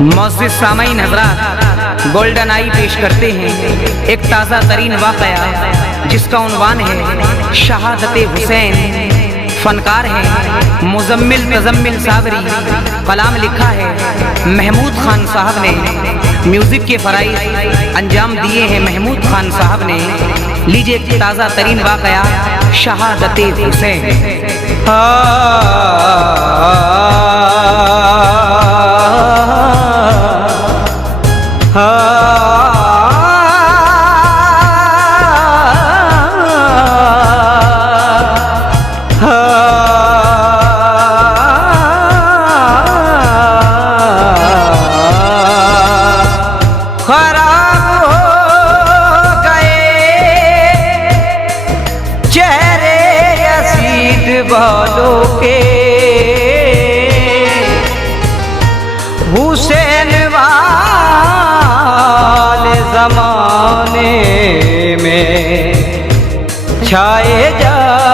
मौजूद सामाईन हजरात, गोल्डन आई पेश करते हैं एक ताज़ा तरीन वाक़या जिसका उन्वान है शहादत हुसैन। फनकार है मुजम्मिल तजम्मिल साबरी, कलाम लिखा है महमूद खान साहब ने, म्यूज़िक के फ़राइज़ अंजाम दिए हैं महमूद खान साहब ने। लीजिए एक ताज़ा तरीन वाक़या शहादत हुसैन। खराब हो गए चेहरे यजीद वालों के, हुसैन वाले ज़माने में छाए जाते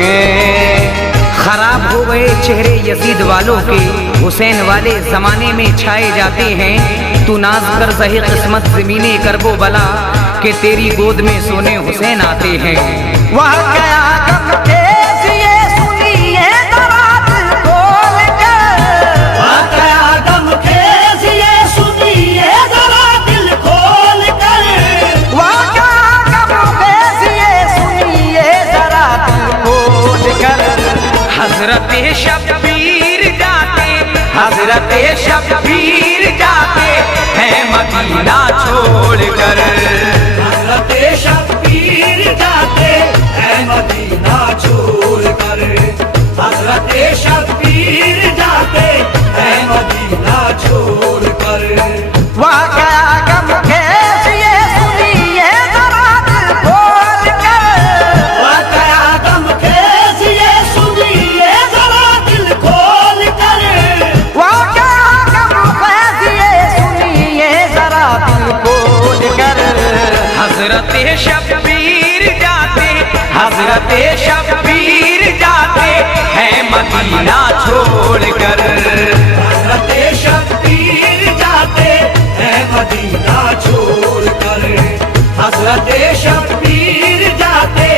हैं। खराब हो गए चेहरे यजीद वालों के, हुसैन वाले ज़माने में छाए जाते हैं। तू नाज कर ज़ही किस्मत ज़मीने करबो बला के तेरी गोद में सोने हुसैन आते हैं। वह क्या गम खेज ये सुनिए ज़रा दिल खोल कर, वह क्या गम खेज ये सुनिए ज़रा दिल खोल कर, वह क्या गम खेज ये सुनिए ज़रा दिल खोल कर। हज़रत शब्बीर जाते, हज़रत शब्बीर जाते हैं मदीना छोड़कर, हज़रत शब्बीर जाते हैं मदीना छोड़कर, हज़रत शब्बीर जाते हैं मदीना छोड़कर। वह क्या गम खेज ये सुनिए ज़रा दिल खोल कर, वह क्या गम खेज ये सुनिए ज़रा दिल खोल कर, वह क्या गम खेज ये सुनिए ज़रा दिल खोल कर। हज़रत शब्बीर जाते, हज़रत शब्बीर जाते हैं मदीना छोड़कर, हज़रत शब्बीर जाते हैं मदीना छोड़कर, हज़रत शब्बीर जाते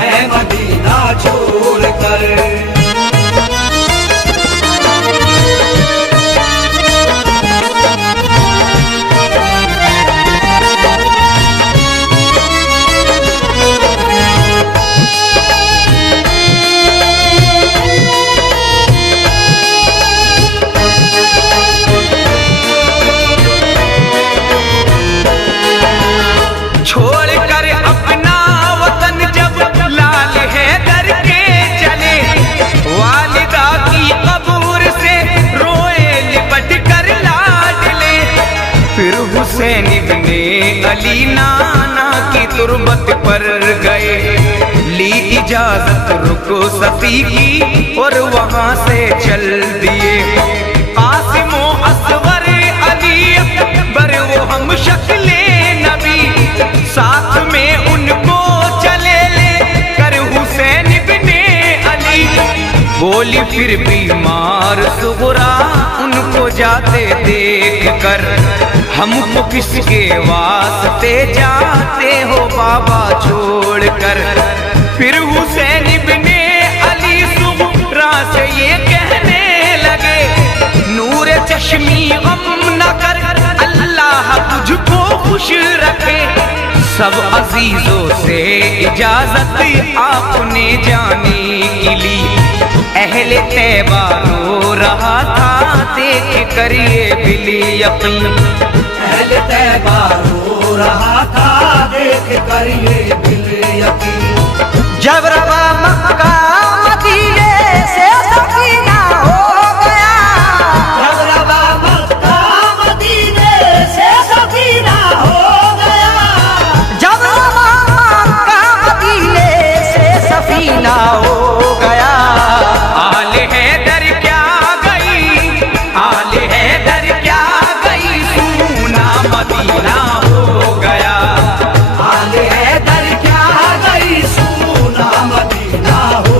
हैं मदीना छोड़कर। छोड़ कर अपना वतन जब लाल हैदर के चले, वालिदा की कब्र से रोए लिपट कर लाडले। फिर हुसैन इब्ने अली नाना की तुरबत पर गए, ली इजाजत रुको सती की और वहां से चल दिए। कासिमो असवर अली अकबर वो हम शक्ले नबी, साथ में उनको चले ले कर हुसैन इब्ने अली। बोली फिर बीमार सुगरा उनको जाते देख कर, हमको किसके वास्ते जाते हो बाबा छोड़ कर। फिर हुसैन इब्ने अली सुगरा से ये कहने लगे, नूर चश्मी गम न कर, अल्लाह तुझको खुश रखे। सब अजीजों से इजाजत आपने जाने की ली, अहले तैबा रो रहा था देख कर ये बिली यकीन, अहले तैबा रो रहा था देख कर ये बिली यकीन। जब रवा मक्का मदीने से सकीना हो गया, जब रवा मक्का मदीने से सकीना हो गया, जब रवा मक्का मदीने से सफीना हो गया। आले हैदर क्या गई, आले हैदर क्या गई, सूना मदीना हो गया। आले हैदर क्या गई, सूना मदीना हो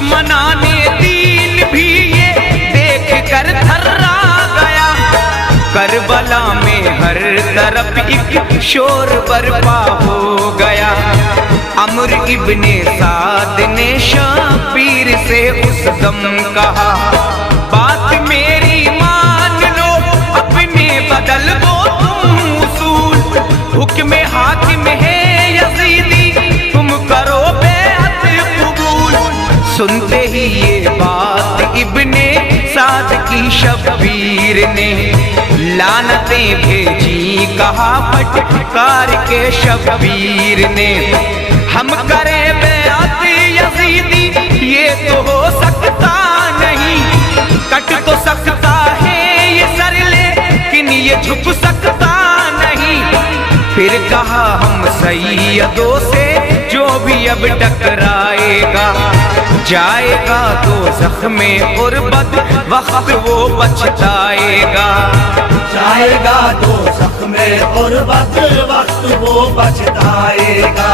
दुश्मनाने दीन भी ये देख कर थर्रा गया। करबला में हर तरफ एक शोर बर्पा हो गया। अमर इब्ने साद ने शबीर से उस दम कहा, बात मेरी मान लो, अपने बदल दो तुम उसूल। हुक्म हाकिम है यजीदी, तुम करो बेअत कबूल। सुनते ही ये बात इब्ने साद की शबीर ने लानतें भेजी, कहा फटकार के शबीर ने, हम करें बेअत यजीदी ये तो हो सकता नहीं। कट तो सकता है ये सर लेकिन ये झुक सकता नहीं। फिर कहा हम सैयदों से जो भी अब टकराएगा, जाएगा तो ज़ख्मे गुर्बत वक्त वो पछताएगा। जाएगा तो ज़ख्मे गुर्बत वक्त वो पछताएगा।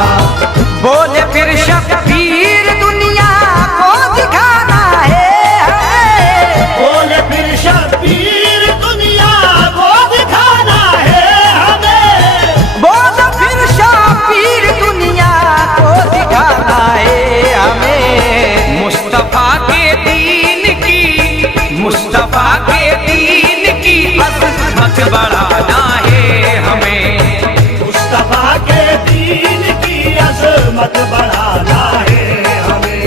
बोले फिर शबीर दुनिया को दिखाना है हमें। बोले फिर शबीर दुनिया को दिखाना है हमें। बोले फिर शबीर दुनिया को दिखाना है हमें। मुस्तफा के दीन की, मुस्तफा के दीन की अज़मत बढ़ाना है हमें। मुस्तफा के दीन की अज़मत बढ़ाना है हमें।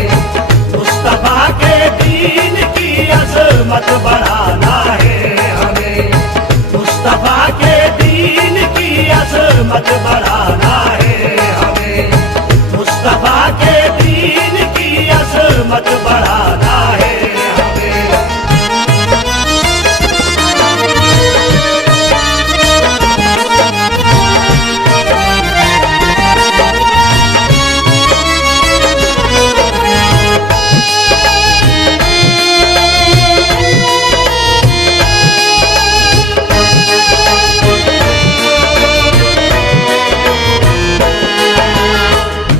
मुस्तफा के दीन की अज़मत बढ़ाना है हमें। मुस्तफा के दीन की अज़मत बढ़ाना है हमें। मुस्तफा के दीन की अज़मत बढ़ाना है हमें।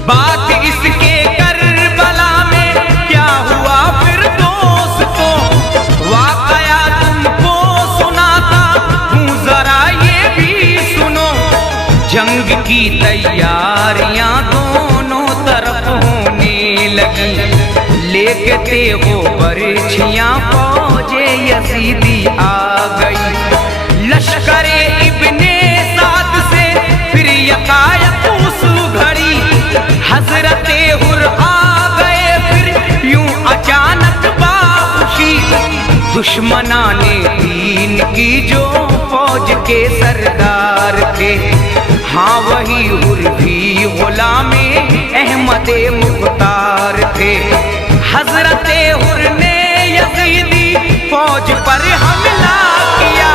बात इसके करबला में क्या हुआ फिर दोस्तों, वाकया तुमको सुनाता हूँ जरा ये भी सुनो। जंग की तैयारियां दोनों तरफ होने लगी, लेके थे वो बर्छियां फौजे यजीदी आ गई। लश्करे इब्ने साद से फिर यकायक उस घड़ी हजरते हुर आ गए फिर यूं अचानक बाखुशी। दुश्मनाने दीन की जो फौज के सरदार थे, हाँ वही हुर भी गुलामे अहमदे मुख्तार थे। हजरते हुर ने यजीदी फौज पर हमला किया,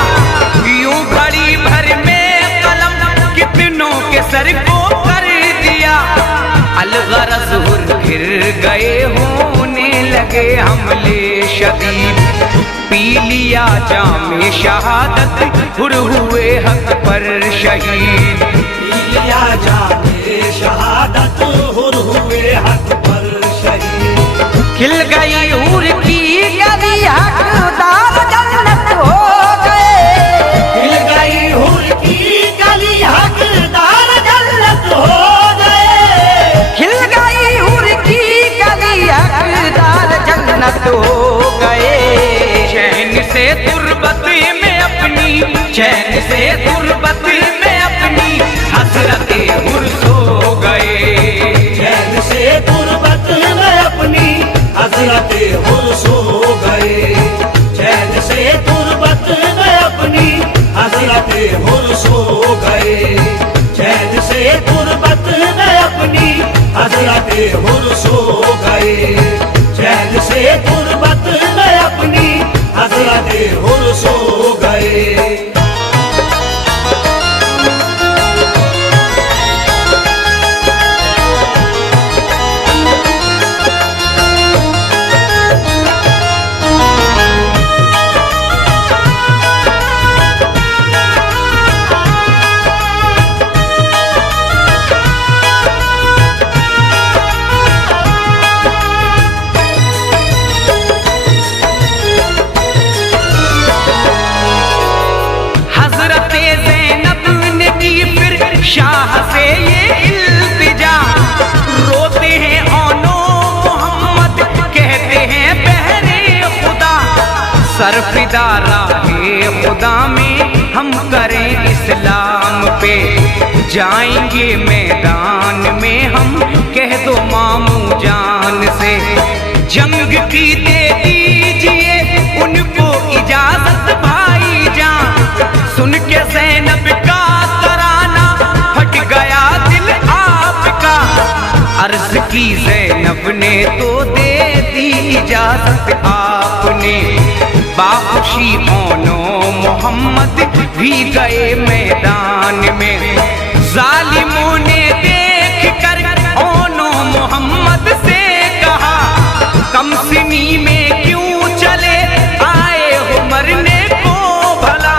यूं घड़ी भर में कलम कितनों के सर को कर दिया। अलगरज हुर घिर गए होने लगे हमले शदीद, पी लिया जामे शहादत हुर हुए हक पर शहीद। पी लिया जामे शहादत हुर हुए हक पर शहीद। खिल गई हुर की गली हकदार जन्नत हो गए। खिल गई हुर की गली हकदार जन्नत हो गए। खिल गई हुर की गली हकदार जन्नत हो गए। चैन से तुरबत में अपनी, चैन से तुरबत में अपनी हसरते हुर सो गए। चैन से तुरबत में अपनी हजरते हुर सो गए। चैन से तुरबत में अपनी हजरते हुर सो गए। चैन से तुरबत में अपनी हजरते हुर सो गए। चैन से तुरबत में अपनी हजरते हुर सो गए। शाह से ये इल्तिजा, रोते हैं ओनो मोहम्मद, कहते हैं बहरे खुदा, सरफिदा राहे खुदा में हम करें इस्लाम पे, जाएंगे मैदान में हम, कह दो मामू जान से, जंग की दे दीजिए उनको इजाजत भाईजान, सुन के ज़ैनब का तराना फट गया दिल आपका, अर्ज की ज़ैनब ने तो दे दी इजाजत आपने, बाखुशी ओनो मोहम्मद भी गए मैदान में, जालिमों ने देख कर ओनो मोहम्मद से कहा, कम सिनी में क्यों चले आए हो मरने को भला,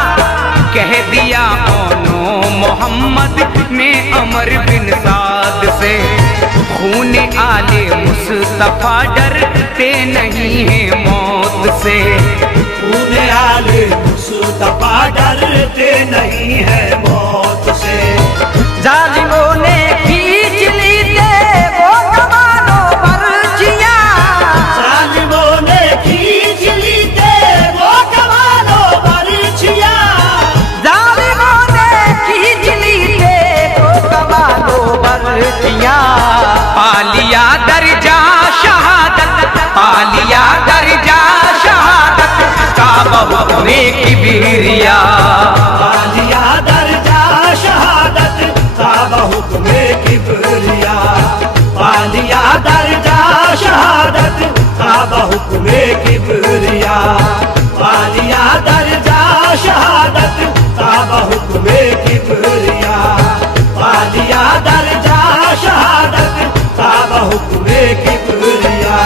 कह दिया ओनो मोहम्मद ने अमर बिन साद से, खून आले मुस्तफा डरते नहीं है मौत से, खून आले मुस्तफा डरते नहीं है मौत से, जालिमों ने खींच ली थे वो कमानों पर्चियां, जालिमों ने खींच ली थे वो कमानों पर्चियां, जालिमों ने खींच ली थे वो कमानों पर्चियां, पालिया दर्जा शहादत, पालिया दर्जा शहादत का बहुत किबरिया, पालिया दर्जा शहादत का बहुत किबरिया, पालिया दर्जा शहादत का बहुत किबरिया, पालिया दर्जा शहादत का बहुत किबरिया, पालिया दर्जा शहादत का बहुत किबरिया।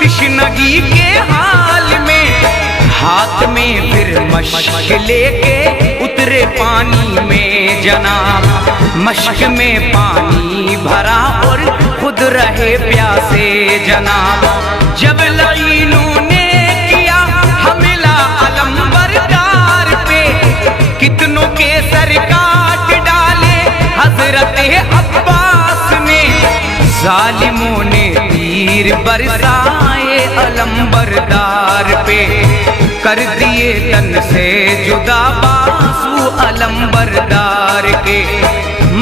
तशनगी के हाल में, हाथ में फिर मशक लेके उतरे पानी में जनाब, मशक में पानी भरा और खुद रहे प्यासे जनाब, जब लईनों ने किया हमला अलंबरदार पे, कितनों के सर काट डाले हजरत अब्बास ने, जालिमों ने तीर बरसाए अलंबरदार पे, कर दिए तन से जुदा बासु अलंबरदार के,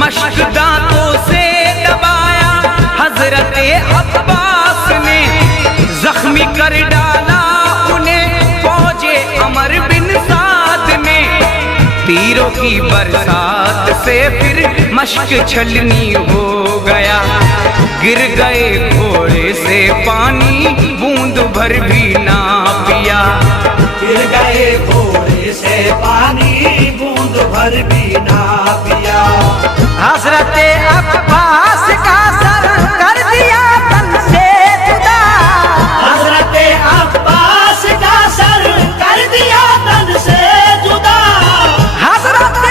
मश्क दांतों से दबाया हजरत अब्बास ने, जख्मी कर डाला उन्हें फौजे अमर बिन साद ने, तीरों की बरसात से फिर मश्क छलनी हो गया, गिर गए घोड़े से पानी बूंद भर भी ना पिया, गिर गए घोड़े से पानी बूंद भर भी ना पिया, हजरत अब्बास का सर कर दिया तन से जुदा, हजरत अब्बास का सर कर दिया तन से जुदा, हजरत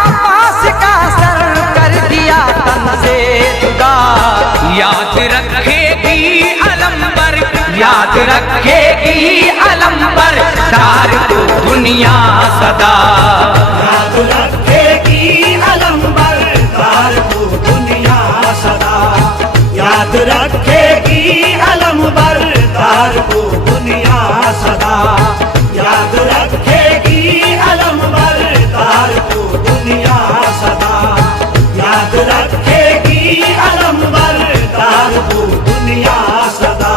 अब्बास का सर कर दिया तन से जुदा, याद रखेगी अलंबर, याद रखेगी अलंबर दार को दुनिया सदा, याद रखेगी अलंबर दार को दुनिया सदा, याद रखेगी अलंबर दार को दुनिया सदा, याद रखेगी अलंबर दार को दुनिया सदा, याद रखेगी अलंबर दार को दुनिया सदा।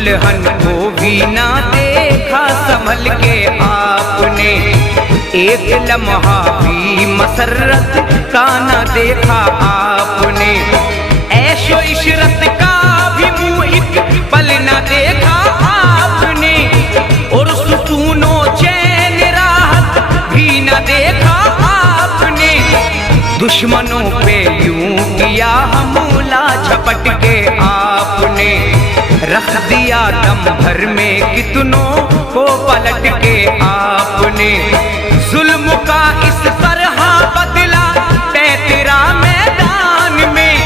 दुल्हन को भी ना देखा संभल के आपने, एक लम्हा भी मसरत का न देखा आपने, ऐशो इशरत का भी मुँह एक पल न देखा आपने, और सुकूनो चैन राहत भी न देखा आपने। दुश्मनों पे यूं किया हमला झपट के आपने, रख दिया दम भर में कितनों को पलट के आपने। जुल्म का इस तरह बदला तेरा मैदान में,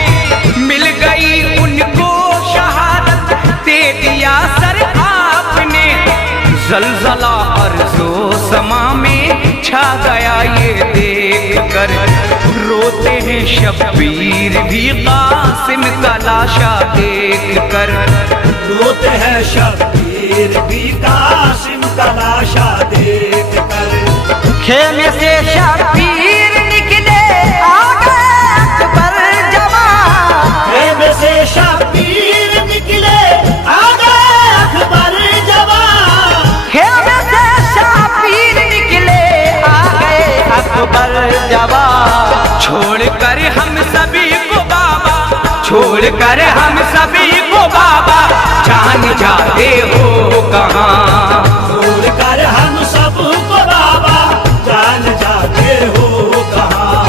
मिल गई उनको शहादत दे दिया सर आपने। जलजला अर्ज़ो समा में छा गया ये देख कर, रोते हैं शब्बीर भी कासिम का लाशा देख कर, रोते हैं शब्बीर भी कासिम का लाशा देख कर। खेमे से शब्बीर निकले आ गए अकबर जवान, खेमे से शब्बीर निकले आ गए अकबर जवान, खेमे से शब्बीर निकले आ गए अकबर जवान। छोड़कर हम सभी को बाबा, छोड़कर हम सभी को बाबा, जान जाते हो कहाँ। छोड़कर हम सबको बाबा, जान जाते हो कहाँ।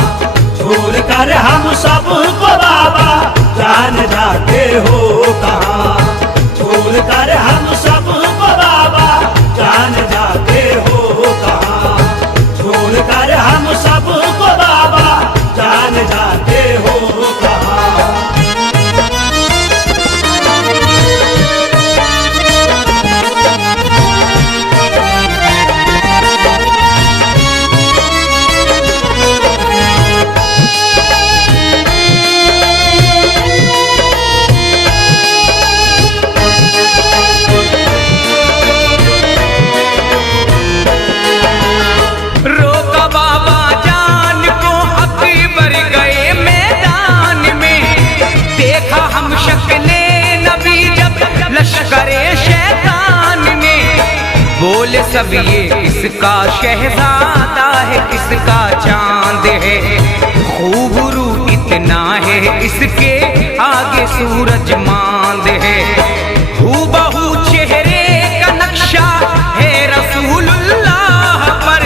छोड़कर हम सबको बाबा, जान जाते हो कहाँ। छोड़कर हम सबको बाबा, जान जाते हो कहाँ। छोड़कर हम सबको बाबा, जान जाते हो कहाँ। रोका बाबा जान को अकबर गए मैदान में, देखा हम शक्ले नबी जब लश्करे शैतान ने। बोले सब ये किसका शहजादा है, किसका चांद है, खूबरू इतना है इसके आगे सूरज मांद है। हूबहू चेहरे का नक्शा है रसूलुल्लाह पर,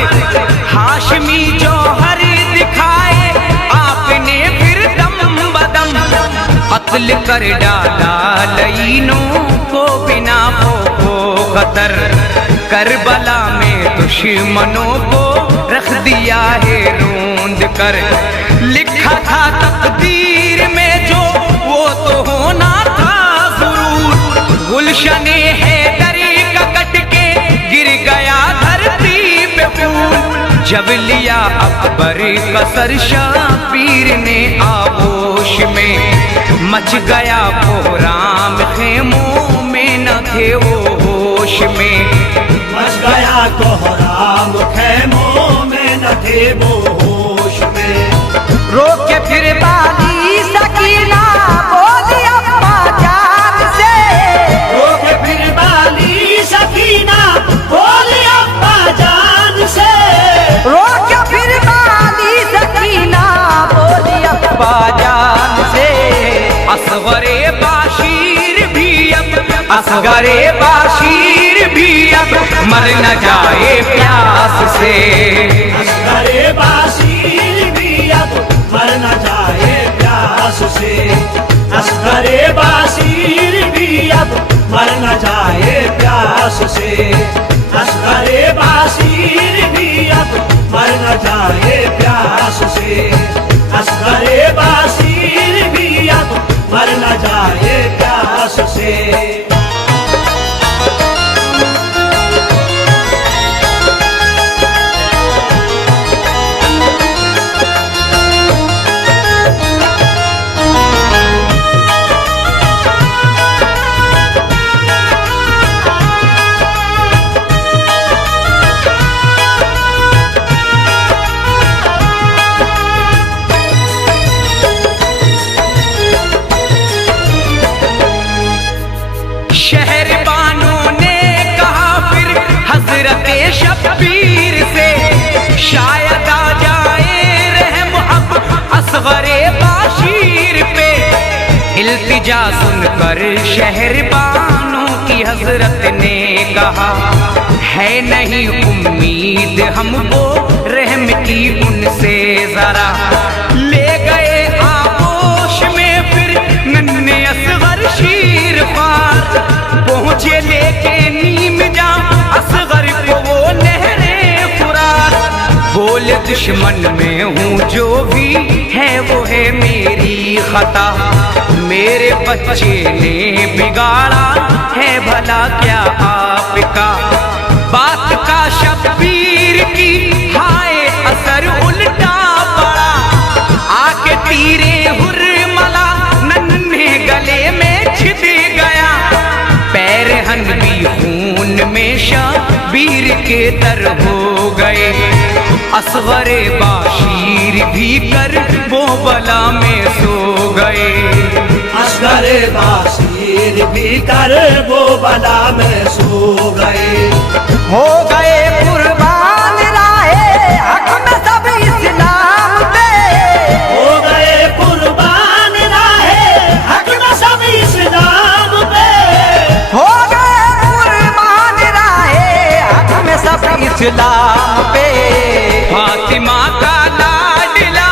हाशमी जौहर दिखाए आपने फिर दम बदम। कत्ल कर डाला लईनों को बिना खौफो खतर, करबला में दुश्मनों को रख दिया है रोंद कर। लिखा था तकदीर में जो वो तो होना था जरूर, गुलशने हैदरी का कट के गिर गया धरती पे फूल। जब लिया अकबर का सर शब्बीर ने आगोश में, मच गया कोहराम खेमों में न थे वो होश में। मच गया कोहराम खेमों में न थे वो होश में। रोके फिर बाली सकीना बोली अब्बा जान से, रोके फिर बाली सकीना बोली अब्बा जान से, रोके फिर बाली सकीना बोली अब्बा जान से। असगरे बाशीर भी अब, असगरे बाशीर भी अब मर न जाए प्यास से। असगरे बाशीर भी अब मर न जाए प्यास से। असगरे बाशीर भी अब मर न जाए प्यास से। असगरे बाशीर भी अब मर न जाए प्यास से। असगरे बाशीर भी अब मर न जाए प्यास से। इल्तिजा सुनकर शहरबानों की हजरत ने कहा, है नहीं उम्मीद हमको रहम की उनसे जरा। ले गए आगोश में फिर नन्हे असगर शीर पार, पहुंचे लेके नीम जा असगर को वो नहरे फुरार। बोले दुश्मन में हूँ जो भी है वो है मेरी खता, मेरे बच्चे ने बिगाड़ा है भला क्या आपका। बात का शब्बीर की हाय असर उल्टा पड़ा, आके तीरे हुर्मला नन्हे गले में छिद गया। पैर हन भी खून में शबीर के तर हो गए, असगरे बाशीर भी कर वो बला में सो गए। असगरे बाशीर भी कर वो बला में सो गए। हो गए कुर्बान राहे हक में सब इस्लाम पे, हो गए कुर्बान राहे हक में सब इस्लाम पे, हो गए कुर्बान राहे हक में सब इस्लाम पे। फातिमा का लाडला,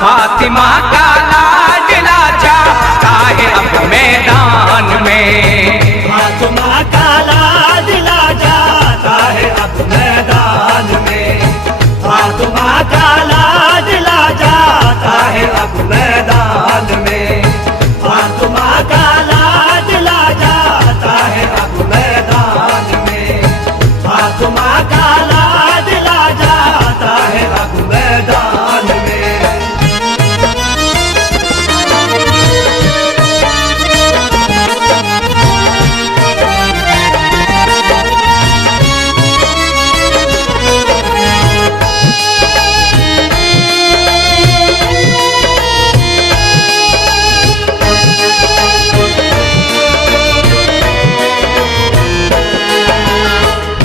फातिमा का लाडला जाता है अब मैदान में। फातिमा का लाडला जाता है अब मैदान में, फातिमा का लाडला जाता है अब मैदान में, फातिमा का लाडला जाता है अब मैदान में, फातिमा का लाडला जाता है अब मैदान में।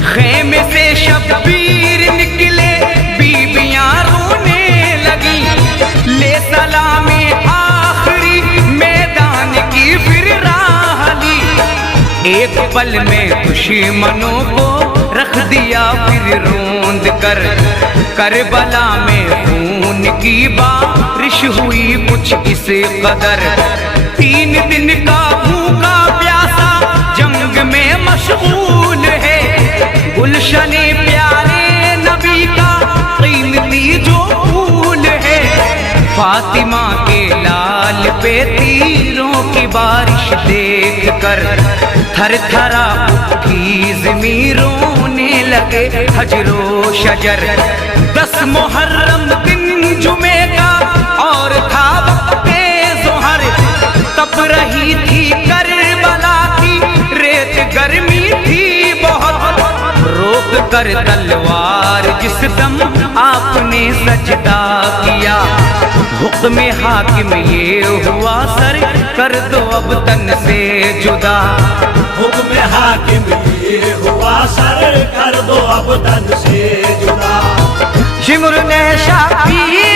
खेमे से शब्बीर निकले बीबियां रोने लगी, ले सलामे आखिरी मैदान की फिर राह ली। एक पल में दुश्मनों को रख दिया फिर रोंद कर, करबला में खून की बारिश हुई कुछ इस कदर। 3 दिन का भूखा प्यासा जंग में मशगूल है, गुलशने प्यारे नबी का कीमती जो फूल है। फातिमा के लाल पे तीरों की बारिश देख कर थर थरा उठी ज़मीं रोने लगे हजरो शजर। 10 मुहर्रम दिन जुमे का और था वक्ते ज़ोहर, तप रही थी करबला की रेत गर्मी थी बहुत। रोक कर तलवार जिस दम आपने सजदा किया, हुक्म हाकिम ये हुआ सर कर दो अब तन से जुदा। हुक्म हाकिम ये हुआ सर कर दो अब तन से जुदा। शिमर ने शबीर